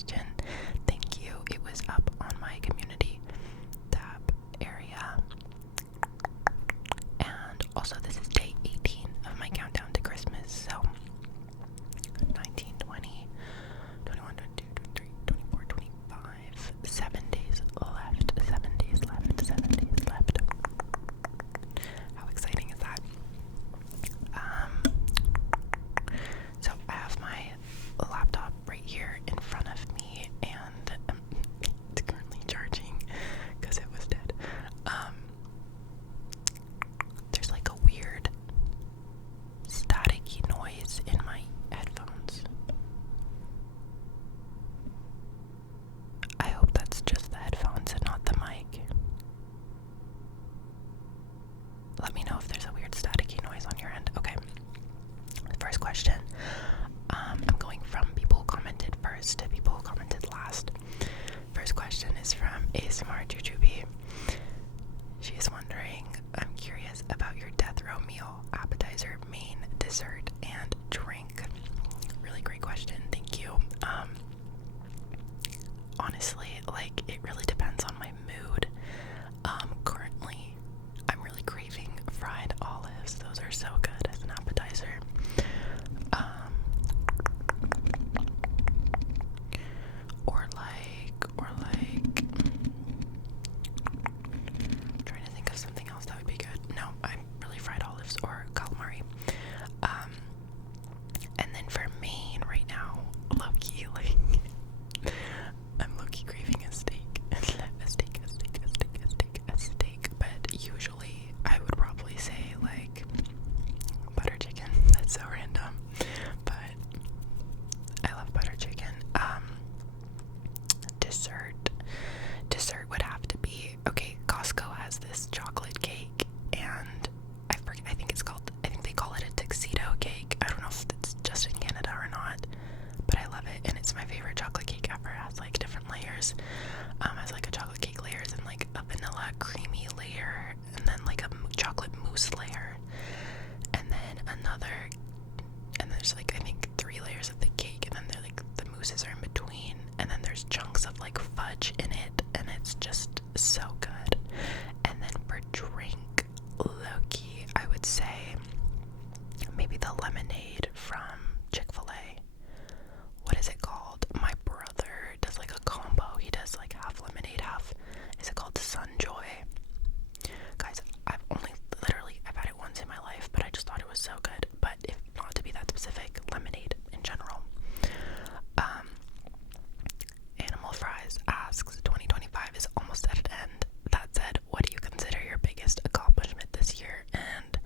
question. Thank you. It was up on my community tab area. And also, this is day 18 of my countdown to Christmas. So 19, 20, 21, 22, 23, 24, 25. 7 days left. 7 days left. 7 days left. How exciting is that? So I have my laptop right here in front of me, and it's currently charging because it was dead. There's like a weird staticky noise in my headphones. I hope that's just the headphones and not the mic. Let me know if there's a weird staticky noise on your end. Okay. First question. I'm going from people who commented first to people who commented last. First question is from ASMR Jujubee. She is wondering, I'm curious about your death row meal, appetizer, main, dessert, and drink. Really great question. Thank you. Honestly, like, it really depends on my mood. Currently, I'm really craving fried olives. Those are so good as an appetizer. Trying to think of something else that would be good. No, I'm really fried olives or calamari. And then for main right now, low-key, like, I'm low-key craving a steak. a steak, but usually I would probably say, like, butter chicken. That's so random, but I love butter chicken. Dessert would have to be, okay, Costco has this chocolate cake, and I think they call it a tuxedo cake. I don't know if it's just in Canada or not, but I love it, and it's my favorite chocolate cake ever. It has like different layers. Has like a chocolate cake layers and like a vanilla creamy layer, and then like a chocolate mousse layer, and then and there's like, I think 3 layers of the cake, and then they're like the mousses are in between, and then there's chunks of like fudge in it, and it's just so good. And then for drink, low-key, I would say maybe the lemonade from Chick-fil-A. What is it called? My brother does like a combo. He does like half lemonade, half, is it called Sunjoy? Guys, I've had it once in my life, but I just thought it was so good. But if not to be that specific, lemonade in general. Animal Fries asks, 2025 is almost at an end. That said, what do you consider your biggest accomplishment this year, and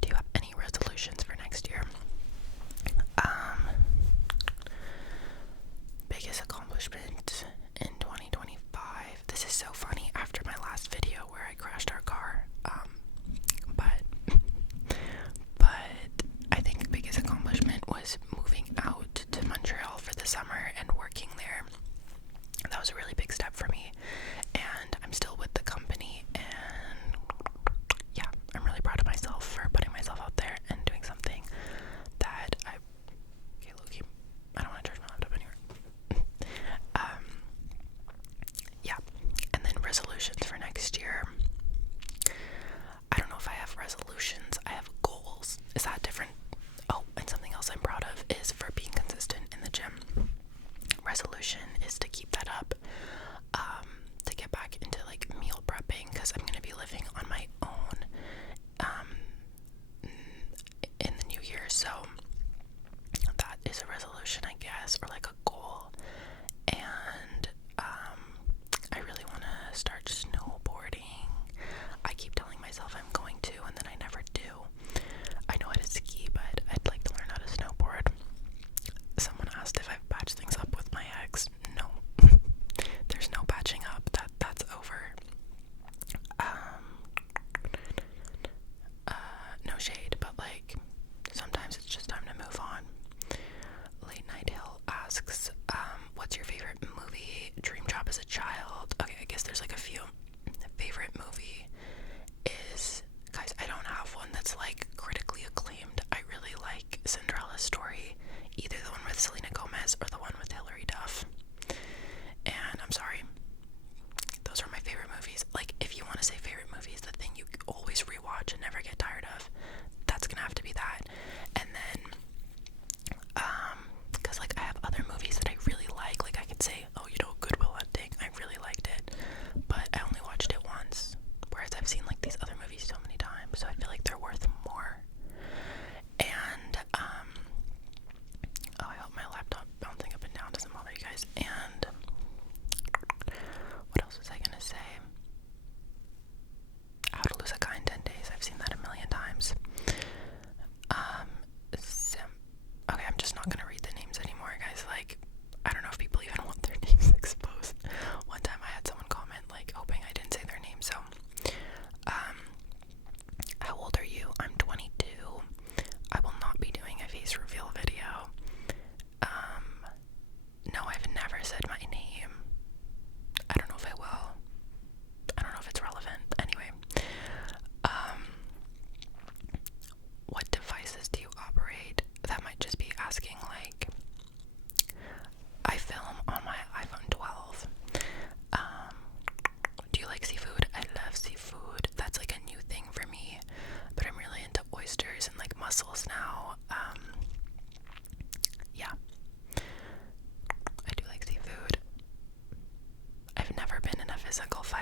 do you have any resolutions for next year? Biggest accomplishment in 2025. This is so funny after my last video where I crashed our car. But I think biggest accomplishment was moving out to Montreal for the summer and working there. That was a really big step for me, and I'm still with the company, and yeah, I'm really proud of myself for putting myself out there and doing something that okay, Loki, I don't want to charge my laptop anywhere. Yeah, and then resolutions for next year. I don't know if I have resolutions, I have goals. Is that different? Oh, and something else I'm proud of is for being consistent in the gym. Resolution is to keep that up, to get back into like meal prepping, because I'm going to be living on my own in the new year, so that is a resolution, I guess, or like a goal. And I really want to start snowboarding. I keep telling myself I'm going to, and then I never do. I know how to ski, but I'd like to learn how to snowboard. Someone asked if I've patched things up with my ex. No. There's no patching up. That's over. No shade, but like sometimes it's just time to move on. Late Night Hill asks,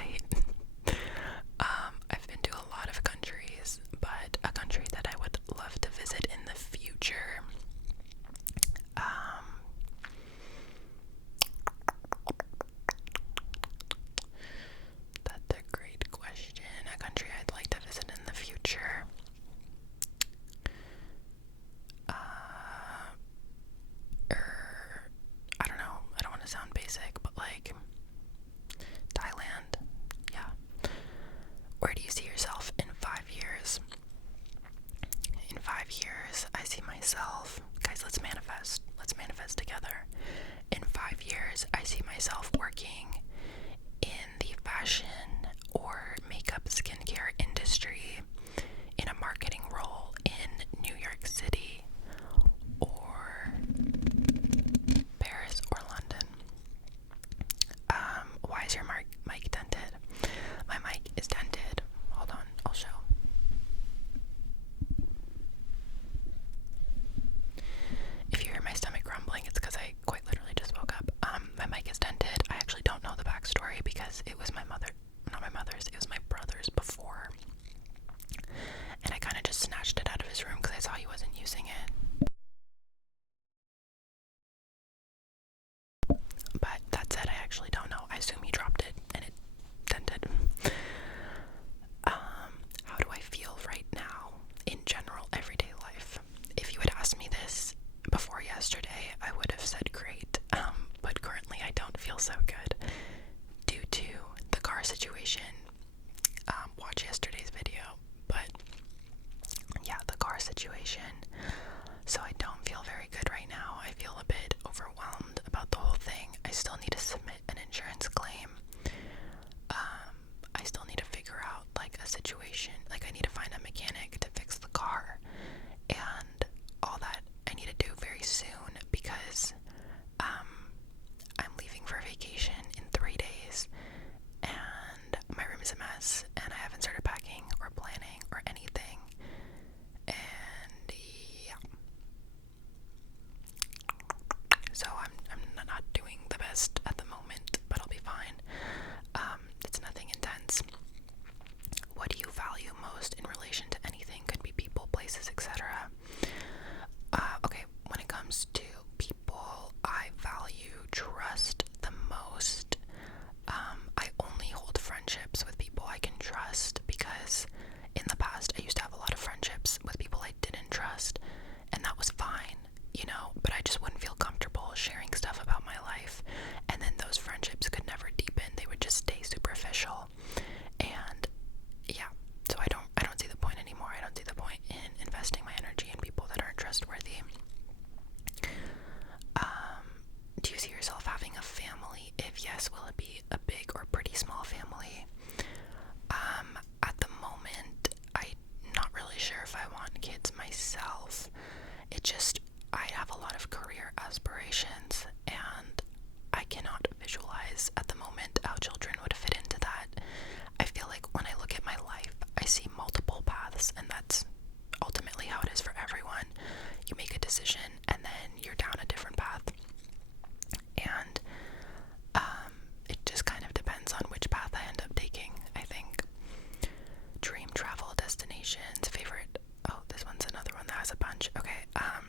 site. I've been to a lot of countries, but a country that I would love to visit in the future. That's a great question. A country I'd like to visit in the future. I don't know. I don't want to sound basic, but like Thailand. Yeah. Where do you see yourself in 5 years? In 5 years, I see myself. Guys, let's manifest. Let's manifest together. In 5 years, I see myself working in the fashion or makeup skincare industry in a marketing role in New York City or Paris or London. Why is your mic dented? My mic is dented. Hold on, I'll show. If you hear my stomach grumbling, it's because I quite literally just woke up. My mic is dented. I actually don't know the backstory because it was it was my brother's before. And I kind of just snatched it out of his room because I saw he wasn't using it. But that said, I actually don't know. I assume he dropped it and it dented. How do I feel right now in general, everyday life? If you had asked me this before yesterday, I would have said great. But currently I don't feel so good due to the car situation. Watch yesterday's video. But yeah, the car situation. So I don't feel very good right now. I feel a bit overwhelmed about the whole thing. I still need to submit an insurance claim. I still need to figure out like a situation. Like I need to find a mechanic to fix the car and all that. I need to do very soon because I'm leaving for vacation in 3 days and my room is a mess and I haven't started packing or planning or anything. And yeah. So I'm not doing the best at the moment, but I'll be fine. It's nothing intense. What do you value most in relation to anything? Could be people, places, etc. Okay, when it comes to people, I value trust the most. I only hold friendships with people I can trust because in the past I used to have a lot of friendships with people I didn't trust, and that was fine, you know, but I just wouldn't feel comfortable sharing stuff about my life, and then those friendships could never deepen. They would just stay superficial. And yeah, so I don't see the point anymore. I don't see the point in investing my energy in people that aren't trustworthy. Do you see yourself having a family? If yes, will it be a big or pretty small family? At the moment, I'm not really sure if I want kids myself. I have a lot of career aspirations, and I cannot visualize at the moment how children would fit into that. I feel like when I look at my life, I see multiple paths, and that's ultimately how it is for everyone. You make a decision, and then you're down a different path. And it just kind of depends on which path I end up taking, I think. Dream travel destinations, favorite. Oh, this one's another one that has a bunch. Okay, hold on.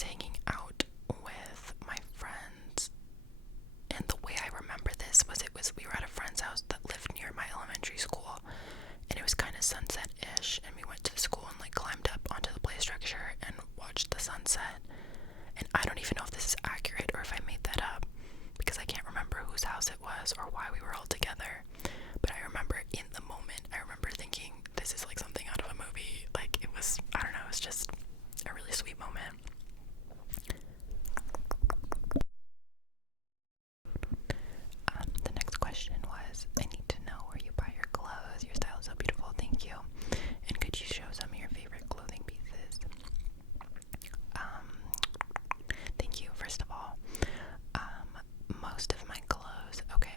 was hanging out with my friends, and the way I remember this was we were at a friend's house that lived near my elementary school, and it was kind of sunset-ish, and we went to the school and like climbed up onto the play structure and watched the sunset. And I don't even know if this is accurate or if I made that up, because I can't remember whose house it was or why we were all together. But I remember in the moment, I remember thinking, this is like something out of a movie. Like, it was, I don't know, it was just a really sweet moment. The next question was, I need to know where you buy your clothes. Your style is so beautiful, thank you. And could you show some of your favorite clothing pieces? Thank you, first of all. Most of my clothes, okay,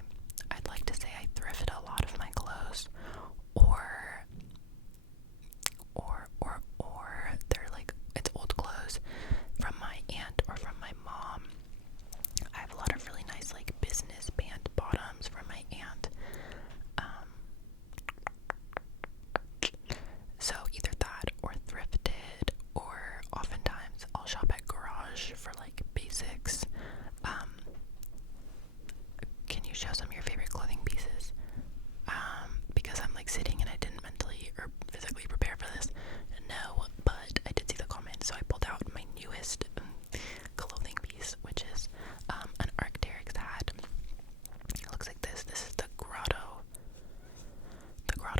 I'd like to say I thrifted a lot of my clothes, or they're like, it's old clothes from my aunt or from my mom. I have a lot of really nice like business pant bottoms from my aunt. So either that or thrifted, or oftentimes I'll shop at Garage for like basics. Can you show some of your favorite clothing pieces? Because I'm like sitting and I didn't mentally or physically prepare for this. No, but I did see the comment, so I pulled out my newest clothing piece, which is an Arc'teryx hat. It looks like this. This is the grotto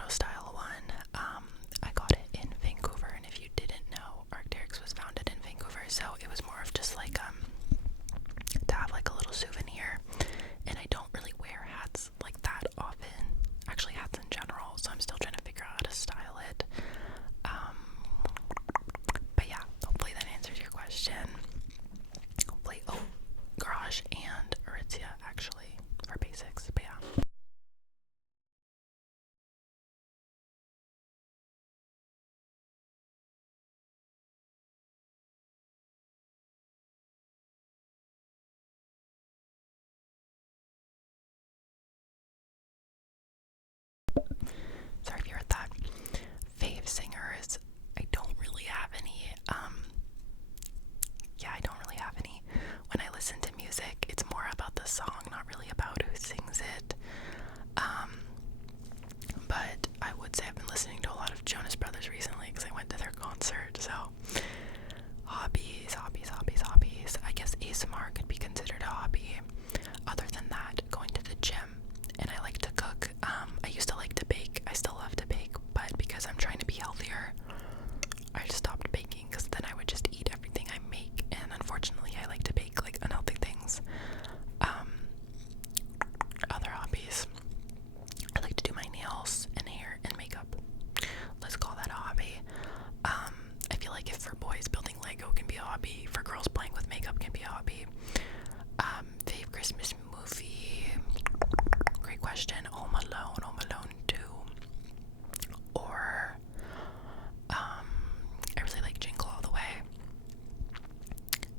style one. I got it in Vancouver, and if you didn't know, Arc'teryx was founded in Vancouver, so it was more of just like to have like a little souvenir. And I don't really wear hats like that often, actually hats in general, so I'm still trying to figure out how to style it. But yeah, hopefully that answers your question. Hopefully, Garage and Aritzia actually for basics, but yeah. Sorry if you heard that. Fave singers, I don't really have any. I don't really have any. When I listen to music, it's more about the song, not really about who sings it. But I would say I've been listening to a lot of Jonas Brothers recently because I went to their concert. So hobbies. I guess ASMR could be considered a hobby. Other than that, going to the gym, and I like to cook. I used to like to bake. I still love to bake, but because I'm trying to be healthier, I stopped baking because then I would just eat everything I make, and unfortunately I like to bake like unhealthy things. Other hobbies, I like to do my nails and hair and makeup. Let's call that a hobby. I feel like if for boys building Lego can be a hobby, for girls playing with makeup can be a hobby. Fave Christmas movie, great question. Home Alone 2, or I really like Jingle All the Way.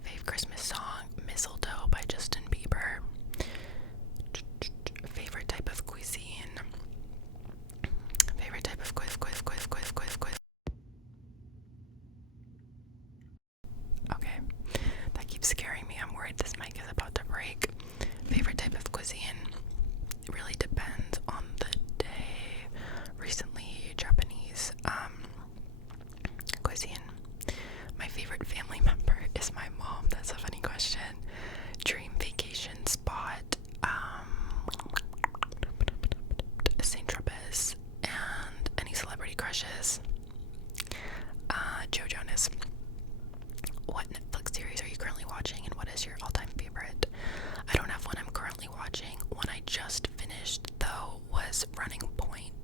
Fave Christmas song, Mistletoe by Justin Bieber. Favorite type of cuisine. Favorite type of quiz. Okay, that keeps scaring me. I'm worried this mic is about to break. Favorite type of cuisine really depends on the day. Recently, Japanese cuisine. My favorite family member is my mom. That's a funny question. Dream vacation spot, St. Tropez, and any celebrity crushes. Joe Jonas. What Netflix series are you currently watching, and what is your all-time favorite? I don't have one I'm currently watching. One I just finished, though, was Running Point.